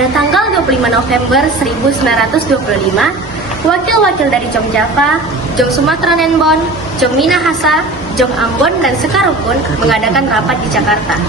Pada tanggal 25 November 1925, wakil-wakil dari Jong Java, Jong Sumatera Nenbon, Jong Minahasa, Jong Ambon, dan Sekarukun mengadakan rapat di Jakarta.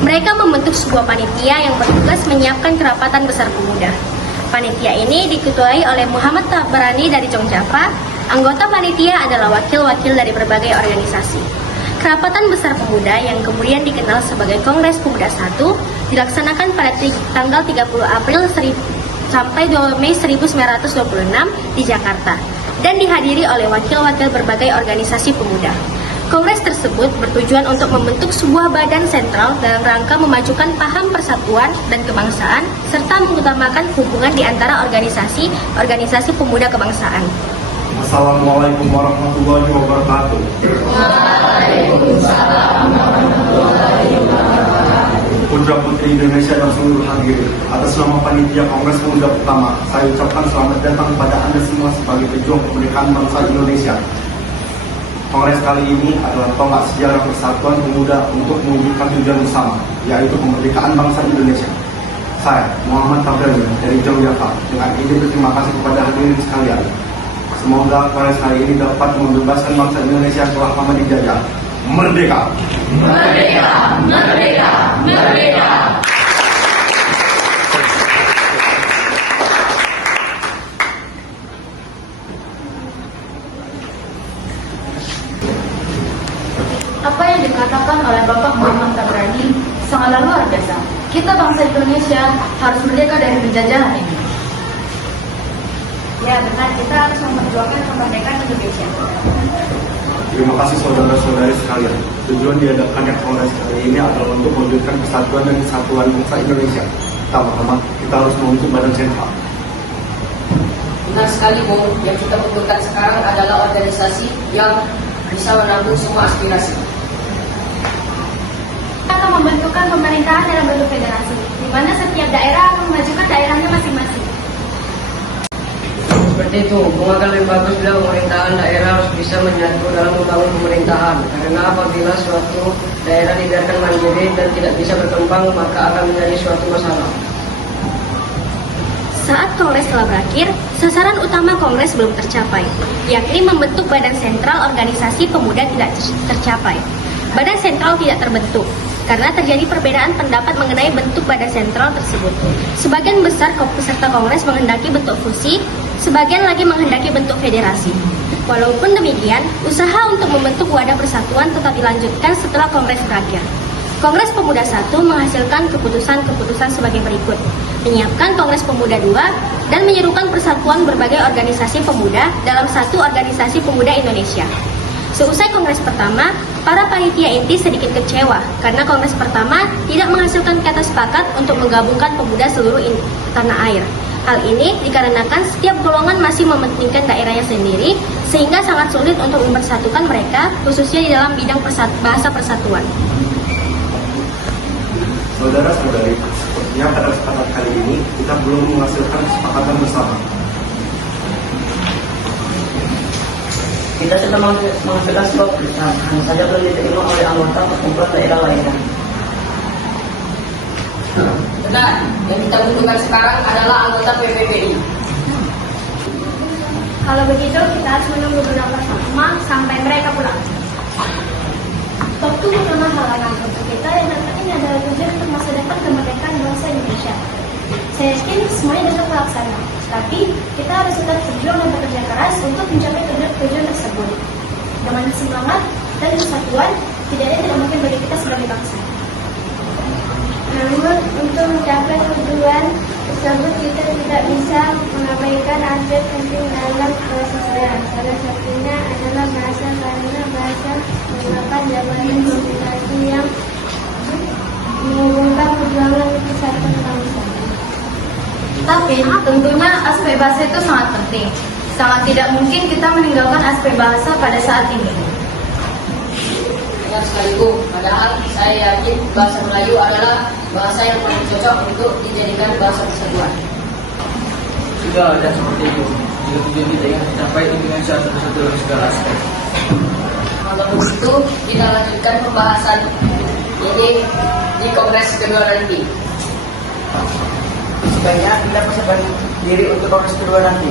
Mereka membentuk sebuah panitia yang bertugas menyiapkan kerapatan besar pemuda. Panitia ini diketuai oleh Muhammad Tabarani dari Jong Java. Anggota panitia adalah wakil-wakil dari berbagai organisasi. Kerapatan Besar Pemuda yang kemudian dikenal sebagai Kongres Pemuda I dilaksanakan pada tanggal 30 April sampai 2 Mei 1926 di Jakarta dan dihadiri oleh wakil-wakil berbagai organisasi pemuda. Kongres tersebut bertujuan untuk membentuk sebuah badan sentral dalam rangka memajukan paham persatuan dan kebangsaan serta mengutamakan hubungan di antara organisasi pemuda kebangsaan. Assalamualaikum warahmatullahi wabarakatuh. Waalaikumsalam warahmatullahi wabarakatuh. Putra Putri Indonesia dan seluruh hadirin, atas nama panitia Kongres Pemuda pertama, saya ucapkan selamat datang kepada Anda semua sebagai pejuang kemerdekaan bangsa Indonesia. Kongres kali ini adalah tonggak sejarah persatuan pemuda untuk mewujudkan tujuan bersama, yaitu kemerdekaan bangsa Indonesia. Saya, Muhammad Tabrani dari Jong Java, dengan izin berterima kasih kepada hadirin sekalian. Semoga kongres kali ini dapat membebaskan bangsa Indonesia setelah lama dijajah. Merdeka! Merdeka! Merdeka! Merdeka! Apa yang dikatakan oleh Bapak Muhammad Tabrani sangatlah luar biasa. Kita bangsa Indonesia harus merdeka dari penjajahan ini. Ya benar, kita harus memperjuangkan kemerdekaan Indonesia. Terima kasih saudara-saudari sekalian. Tujuan diadakannya kongres kali ini adalah untuk mewujudkan persatuan dan kesatuan bangsa Indonesia. Pertama-tama, kita harus membentuk badan sentral. Benar sekali, Bung. Yang kita butuhkan sekarang adalah organisasi yang bisa menampung semua aspirasi. Kita akan membentukkan pemerintahan dalam bentuk federasi, di mana setiap daerah akan memajukan daerahnya masing-masing. Seperti itu, Bung, akan lebih bagus bila pemerintahan daerah harus bisa menyatu dalam membangun pemerintahan. Karena apabila suatu daerah dibiarkan mandiri dan tidak bisa berkembang, maka akan menjadi suatu masalah. Saat kongres telah berakhir, sasaran utama kongres belum tercapai, yakni membentuk badan sentral organisasi pemuda tidak tercapai. Badan sentral tidak terbentuk, karena terjadi perbedaan pendapat mengenai bentuk badan sentral tersebut. Sebagian besar peserta kongres menghendaki bentuk fusi, sebagian lagi menghendaki bentuk federasi. Walaupun demikian, usaha untuk membentuk wadah persatuan tetap dilanjutkan setelah kongres berakhir. Kongres Pemuda I menghasilkan keputusan-keputusan sebagai berikut: menyiapkan Kongres Pemuda II dan menyerukan persatuan berbagai organisasi pemuda dalam satu organisasi pemuda Indonesia. Seusai kongres pertama, para panitia inti sedikit kecewa karena kongres pertama tidak menghasilkan kata sepakat untuk menggabungkan pemuda seluruh tanah air. Hal ini dikarenakan setiap golongan masih mementingkan daerahnya sendiri, sehingga sangat sulit untuk mempersatukan mereka, khususnya di dalam bidang bahasa persatuan. Saudara-saudari, sepertinya pada kesempatan kali ini kita belum menghasilkan kesepakatan bersama. Kita sudah menghasilkan sebuah keputusan, hanya saja belum diterima oleh anggota perkumpulan daerah lainnya. Benar, yang kita butuhkan sekarang adalah anggota PPPI. Kalau begitu, kita harus menunggu beberapa lama sampai mereka pulang. Waktu bukanlah halangan untuk kita, yang terpenting adalah tujuan untuk masa depan kemerdekaan bangsa Indonesia. Saya yakin semuanya dapat terlaksana, tapi kita harus tetap berjuang dan bekerja keras untuk mencapai tujuan tersebut. Dengan semangat dan kesatuan, tidak ada yang tidak mungkin bagi kita sebagai bangsa. Namun, untuk mencapai tujuan tersebut kita tidak bisa mengabaikan aspek penting dalam persatuan. Salah satunya adalah bahasa, karena bahasa merupakan jabatan komunikasi yang menghubungkan perjuangan kesatuan bangsa. Tapi tentunya aspek bahasa itu sangat penting. Sangat tidak mungkin kita meninggalkan aspek bahasa pada saat ini. Benar sekali, Bung. Padahal saya yakin bahasa Melayu adalah bahasa yang paling cocok untuk dijadikan bahasa persatuan. Juga ada seperti itu. Jika tujuan kita ingin mencapai Indonesia satu-satu dalam segala aspek. Maka begitu kita lanjutkan pembahasan ini di kongres kedua nanti. Sebaiknya kita persiapkan diri untuk kongres kedua nanti.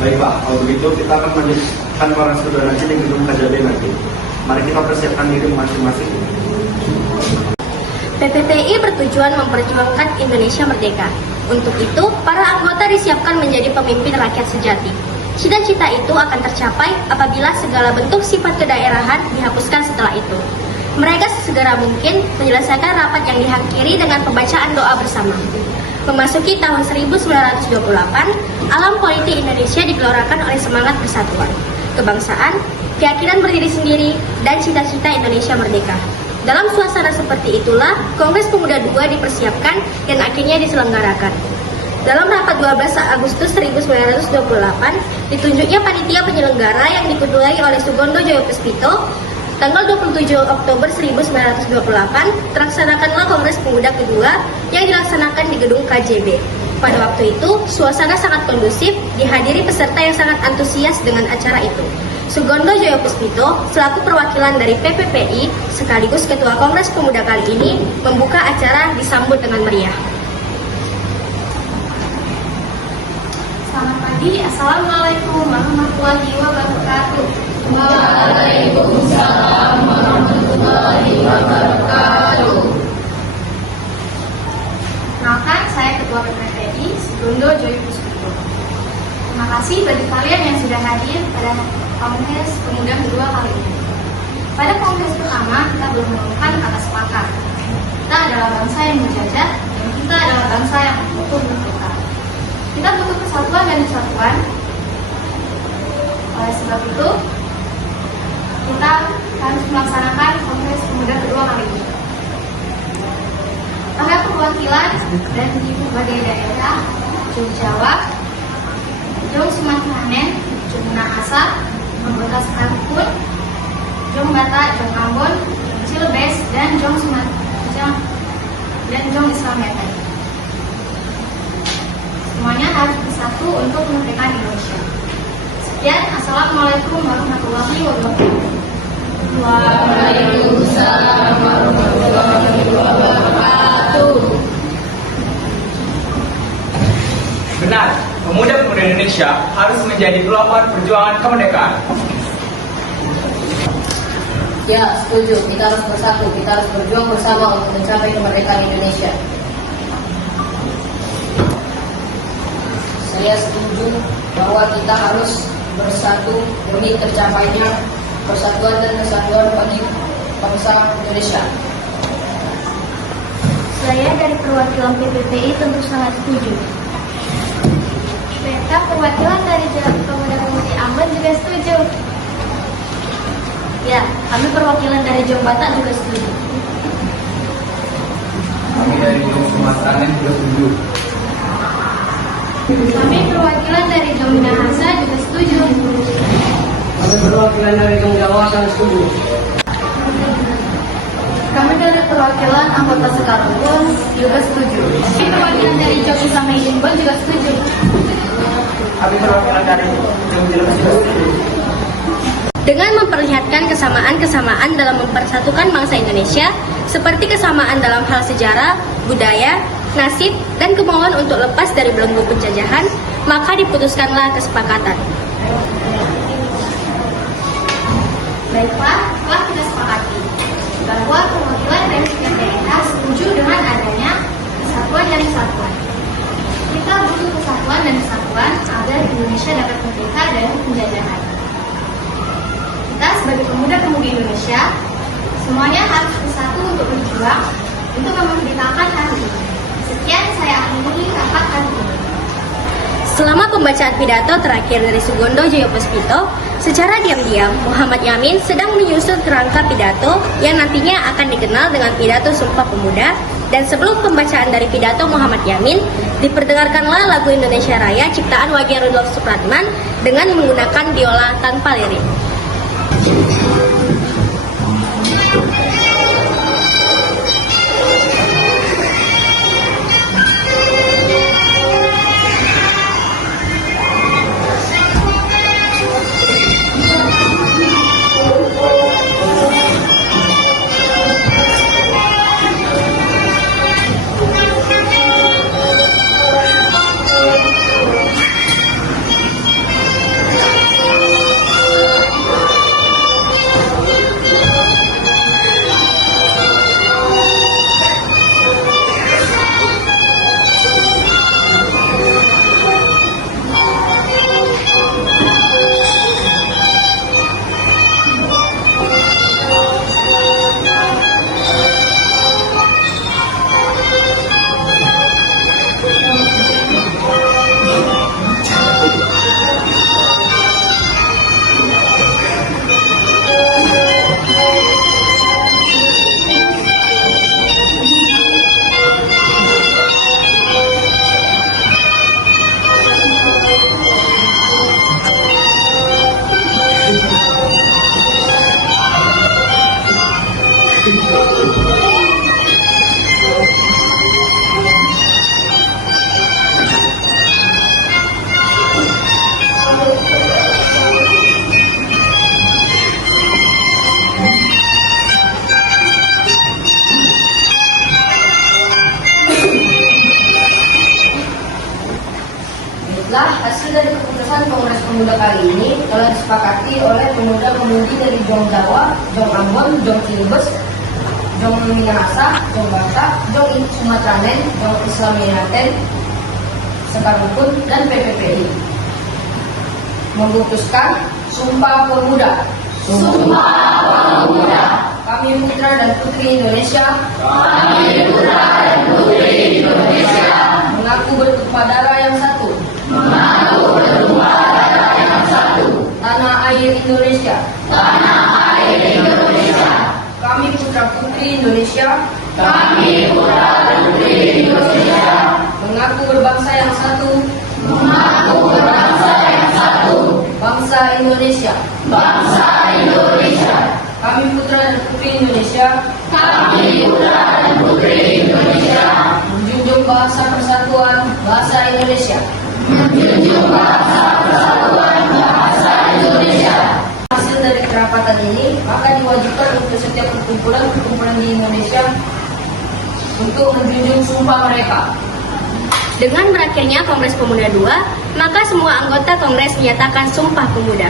Baik Pak, kalau begitu kita akan melanjutkan kongres kedua nanti di gedung KJB nanti. Mari kita persiapkan diri masing-masing. PPPI bertujuan memperjuangkan Indonesia merdeka. Untuk itu, para anggota disiapkan menjadi pemimpin rakyat sejati. Cita-cita itu akan tercapai apabila segala bentuk sifat kedaerahan dihapuskan setelah itu. Mereka sesegera mungkin menyelesaikan rapat yang diakhiri dengan pembacaan doa bersama. Memasuki tahun 1928, alam politik Indonesia digelorakan oleh semangat persatuan, kebangsaan, keyakinan berdiri sendiri, dan cita-cita Indonesia merdeka. Dalam suasana seperti itulah, Kongres Pemuda II dipersiapkan dan akhirnya diselenggarakan. Dalam rapat 12 Agustus 1928, ditunjuknya panitia penyelenggara yang diketuai oleh Sugondo Joyo Puspito. Tanggal 27 Oktober 1928, terlaksanakanlah Kongres Pemuda kedua yang dilaksanakan di gedung KJB. Pada waktu itu, suasana sangat kondusif, dihadiri peserta yang sangat antusias dengan acara itu. Sugondo Joyo Puspito, selaku perwakilan dari PPPI, sekaligus Ketua Kongres Pemuda kali ini, membuka acara disambut dengan meriah. Selamat pagi, Assalamualaikum warahmatullahi wabarakatuh. Waalaikumsalam warahmatullahi wabarakatuh. Kenalkan, saya Ketua PPPI, Sugondo Joyo Puspito. Terima kasih bagi kalian yang sudah hadir pada Kongres Pemuda kedua kali ini. Pada Kongres pertama, kita belum menemukan kata sepakat. Kita adalah bangsa yang menjajah, dan kita adalah bangsa yang butuh merdeka. Kita butuh kesatuan dan kesatuan. Oleh sebab itu, kita harus melaksanakan Kongres Pemuda kedua kali ini. Para perwakilan dari berbagai daerah, Jog Jawa, Jog Sumatera, Jog Minahasa, anggota Sekalipun, Jong Batak, Jong Ambon, Jong Cilebes, dan Jong Sumatera dan Jong Islam Medan. Semuanya harus bersatu untuk memerdekakan Indonesia. Sekian, Assalamualaikum warahmatullahi wabarakatuh. Waalaikumsalam warahmatullahi wabarakatuh. Benar, pemuda-pemuda Indonesia harus menjadi pelopor perjuangan kemerdekaan. Ya, setuju. Kita harus bersatu. Kita harus berjuang bersama untuk mencapai kemerdekaan Indonesia. Saya setuju bahwa kita harus bersatu demi tercapainya persatuan dan kesatuan bagi bangsa Indonesia. Saya dari perwakilan PPPI tentu sangat setuju. Mereka perwakilan dari Jalan Pemuda-Pemudi Ambon juga setuju. Ya, kami perwakilan dari Jong Batak juga setuju. Kami dari Jong Sumatera juga setuju. Kami perwakilan dari Jong Minahasa juga setuju. Kami perwakilan dari Jong Jawa sangat setuju. Kami dari perwakilan anggota Sekalipun juga setuju. Kami perwakilan dari Jog Islam Medan juga setuju. Kami perwakilan dari Jong Cilebes juga setuju. Dengan memperlihatkan kesamaan-kesamaan dalam mempersatukan bangsa Indonesia, seperti kesamaan dalam hal sejarah, budaya, nasib, dan kemauan untuk lepas dari belenggu penjajahan, maka diputuskanlah kesepakatan. Baiklah, telah kita sepakati bahwa perwakilan dari setiap daerah setuju dengan adanya kesatuan dan kesatuan. Kita butuh kesatuan dan kesatuan agar Indonesia dapat merdeka dari penjajahan. Kita sebagai pemuda-pemudi Indonesia, semuanya harus bersatu untuk berjuang untuk memerdekakan hari ini. Sekian, saya akhiri rapat hari ini. Selama pembacaan pidato terakhir dari Sugondo Joyo Puspito, secara diam-diam Muhammad Yamin sedang menyusun kerangka pidato yang nantinya akan dikenal dengan pidato Sumpah Pemuda. Dan sebelum pembacaan dari pidato Muhammad Yamin, diperdengarkanlah lagu Indonesia Raya ciptaan Wage Rudolf Supratman dengan menggunakan biola tanpa lirik. Hasil dari keputusan Kongres Pemuda kali ini telah disepakati oleh pemuda-pemudi dari Jong Jawa, Jong Ambon, Jong Cilebes, Jong Minahasa, Jong Batak, Jong Sumatranen, Jong Islam Minaten, Sekar Rukun, dan PPPI. Memutuskan Sumpah Pemuda. Sumpah Pemuda. Kami putra dan putri Indonesia. Kami putra dan putri Indonesia. Mengaku bertumpah darah yang satu. Mengaku bertumpah darah yang satu. Tanah air Indonesia. Tanah air Indonesia. Kami putra putri Indonesia. Kami putra dan putri Indonesia. Mengaku berbangsa yang satu. Mengaku berbangsa yang satu. Bangsa Indonesia. Bangsa Indonesia. Kami putra dan putri Indonesia. Kami putra dan putri Indonesia. Menjunjung bahasa persatuan bahasa Indonesia. Menjunjung bahasa persatuan bahasa Indonesia. Hasil dari kerapatan ini maka diwajibkan untuk setiap perkumpulan di Indonesia untuk menjunjung sumpah mereka. Dengan berakhirnya Kongres Pemuda II, maka semua anggota Kongres menyatakan Sumpah Pemuda.